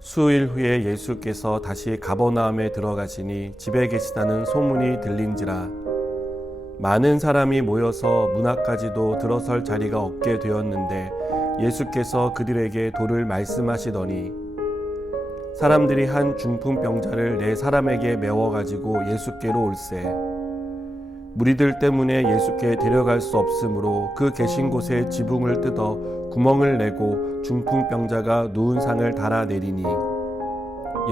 수일 후에 예수께서 다시 가버나움에 들어가시니 집에 계시다는 소문이 들린지라. 많은 사람이 모여서 문 앞까지도 들어설 자리가 없게 되었는데 예수께서 그들에게 도를 말씀하시더니 사람들이 한 중풍병자를 네 사람에게 메워가지고 예수께로 올세. 무리들 때문에 예수께 데려갈 수 없으므로 그 계신 곳에 지붕을 뜯어 구멍을 내고 중풍병자가 누운 상을 달아내리니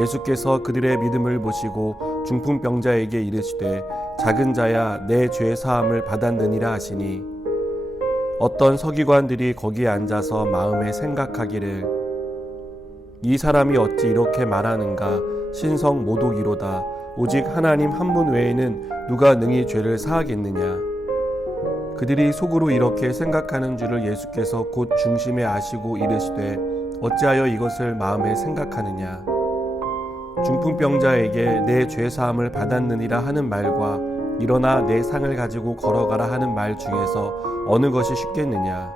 예수께서 그들의 믿음을 보시고 중풍병자에게 이르시되 작은 자야 내 죄 사함을 받았느니라 하시니 어떤 서기관들이 거기에 앉아서 마음에 생각하기를 이 사람이 어찌 이렇게 말하는가 신성 모독이로다. 오직 하나님 한 분 외에는 누가 능히 죄를 사하겠느냐. 그들이 속으로 이렇게 생각하는 줄을 예수께서 곧 중심에 아시고 이르시되 어찌하여 이것을 마음에 생각하느냐. 중풍병자에게 내 죄 사함을 받았느니라 하는 말과 일어나 내 상을 가지고 걸어가라 하는 말 중에서 어느 것이 쉽겠느냐.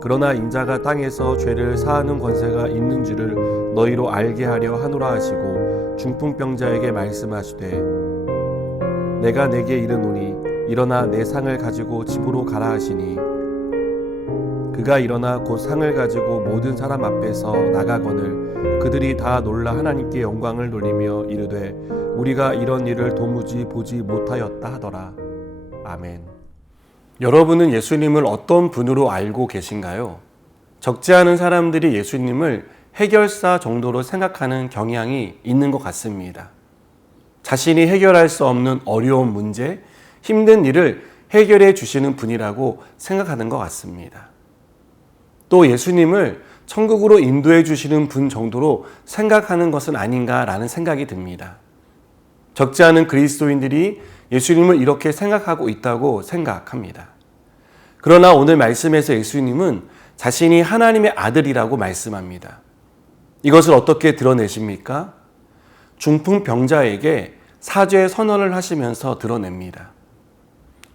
그러나 인자가 땅에서 죄를 사하는 권세가 있는 줄을 너희로 알게 하려 하노라 하시고 중풍병자에게 말씀하시되 내가 내게 이르노니 일어나 내 상을 가지고 집으로 가라 하시니 그가 일어나 곧 상을 가지고 모든 사람 앞에서 나가거늘 그들이 다 놀라 하나님께 영광을 돌리며 이르되 우리가 이런 일을 도무지 보지 못하였다 하더라. 아멘. 여러분은 예수님을 어떤 분으로 알고 계신가요? 적지 않은 사람들이 예수님을 해결사 정도로 생각하는 경향이 있는 것 같습니다. 자신이 해결할 수 없는 어려운 문제, 힘든 일을 해결해 주시는 분이라고 생각하는 것 같습니다. 또 예수님을 천국으로 인도해 주시는 분 정도로 생각하는 것은 아닌가라는 생각이 듭니다. 적지 않은 그리스도인들이 예수님을 이렇게 생각하고 있다고 생각합니다. 그러나 오늘 말씀에서 예수님은 자신이 하나님의 아들이라고 말씀합니다. 이것을 어떻게 드러내십니까? 중풍병자에게 사죄 선언을 하시면서 드러냅니다.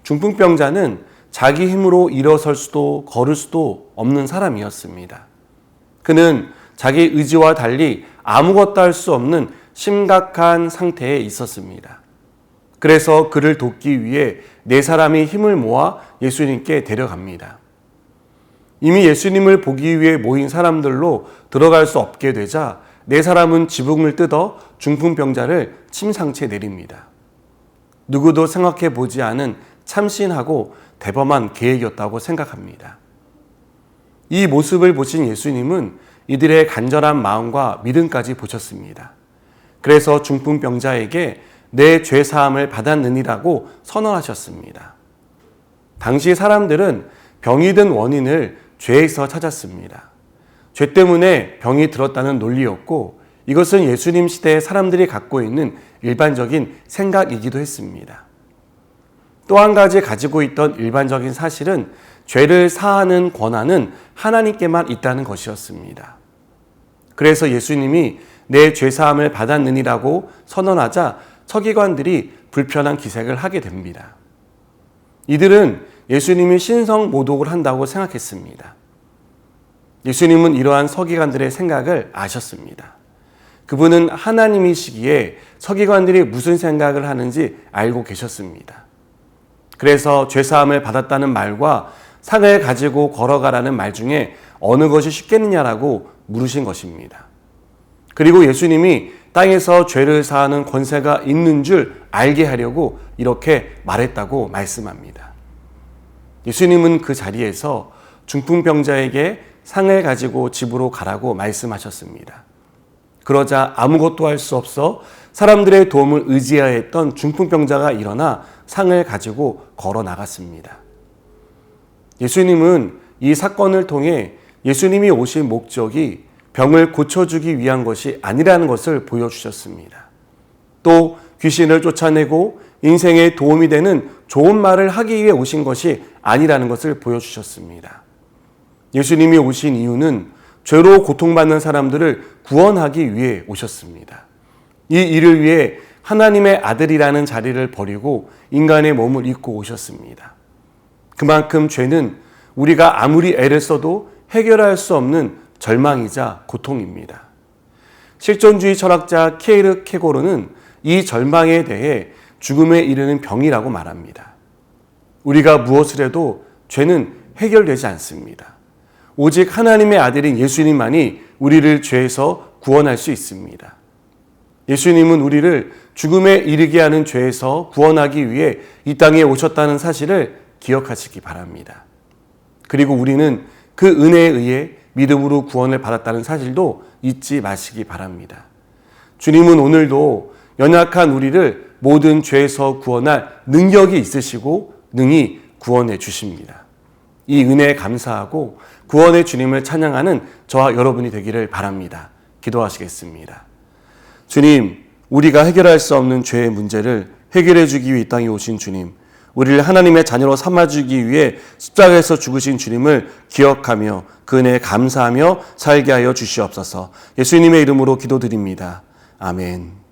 중풍병자는 자기 힘으로 일어설 수도 걸을 수도 없는 사람이었습니다. 그는 자기 의지와 달리 아무것도 할 수 없는 심각한 상태에 있었습니다. 그래서 그를 돕기 위해 네 사람이 힘을 모아 예수님께 데려갑니다. 이미 예수님을 보기 위해 모인 사람들로 들어갈 수 없게 되자 네 사람은 지붕을 뜯어 중풍병자를 침상채 내립니다. 누구도 생각해 보지 않은 참신하고 대범한 계획이었다고 생각합니다. 이 모습을 보신 예수님은 이들의 간절한 마음과 믿음까지 보셨습니다. 그래서 중풍병자에게 내 죄 사함을 받았느니라고 선언하셨습니다. 당시 사람들은 병이 든 원인을 죄에서 찾았습니다. 죄 때문에 병이 들었다는 논리였고 이것은 예수님 시대의 사람들이 갖고 있는 일반적인 생각이기도 했습니다. 또 한 가지 가지고 있던 일반적인 사실은 죄를 사하는 권한은 하나님께만 있다는 것이었습니다. 그래서 예수님이 내 죄사함을 받았느니라고 선언하자 서기관들이 불편한 기색을 하게 됩니다. 이들은 예수님이 신성 모독을 한다고 생각했습니다. 예수님은 이러한 서기관들의 생각을 아셨습니다. 그분은 하나님이시기에 서기관들이 무슨 생각을 하는지 알고 계셨습니다. 그래서 죄사함을 받았다는 말과 상을 가지고 걸어가라는 말 중에 어느 것이 쉽겠느냐라고 물으신 것입니다. 그리고 예수님이 땅에서 죄를 사하는 권세가 있는 줄 알게 하려고 이렇게 말했다고 말씀합니다. 예수님은 그 자리에서 중풍병자에게 상을 가지고 집으로 가라고 말씀하셨습니다. 그러자 아무것도 할 수 없어 사람들의 도움을 의지해야 했던 중풍병자가 일어나 상을 가지고 걸어 나갔습니다. 예수님은 이 사건을 통해 예수님이 오신 목적이 병을 고쳐주기 위한 것이 아니라는 것을 보여주셨습니다. 또 귀신을 쫓아내고 인생에 도움이 되는 좋은 말을 하기 위해 오신 것이 아니라는 것을 보여주셨습니다. 예수님이 오신 이유는 죄로 고통받는 사람들을 구원하기 위해 오셨습니다. 이 일을 위해 하나님의 아들이라는 자리를 버리고 인간의 몸을 입고 오셨습니다. 그만큼 죄는 우리가 아무리 애를 써도 해결할 수 없는 절망이자 고통입니다. 실존주의 철학자 케르케고르는 이 절망에 대해 죽음에 이르는 병이라고 말합니다. 우리가 무엇을 해도 죄는 해결되지 않습니다. 오직 하나님의 아들인 예수님만이 우리를 죄에서 구원할 수 있습니다. 예수님은 우리를 죽음에 이르게 하는 죄에서 구원하기 위해 이 땅에 오셨다는 사실을 기억하시기 바랍니다. 그리고 우리는 그 은혜에 의해 믿음으로 구원을 받았다는 사실도 잊지 마시기 바랍니다. 주님은 오늘도 연약한 우리를 모든 죄에서 구원할 능력이 있으시고 능히 구원해 주십니다. 이 은혜에 감사하고 구원의 주님을 찬양하는 저와 여러분이 되기를 바랍니다. 기도하시겠습니다. 주님, 우리가 해결할 수 없는 죄의 문제를 해결해 주기 위해 이 땅에 오신 주님, 우리를 하나님의 자녀로 삼아주기 위해 십자가에서 죽으신 주님을 기억하며 그 은혜에 감사하며 살게 하여 주시옵소서. 예수님의 이름으로 기도드립니다. 아멘.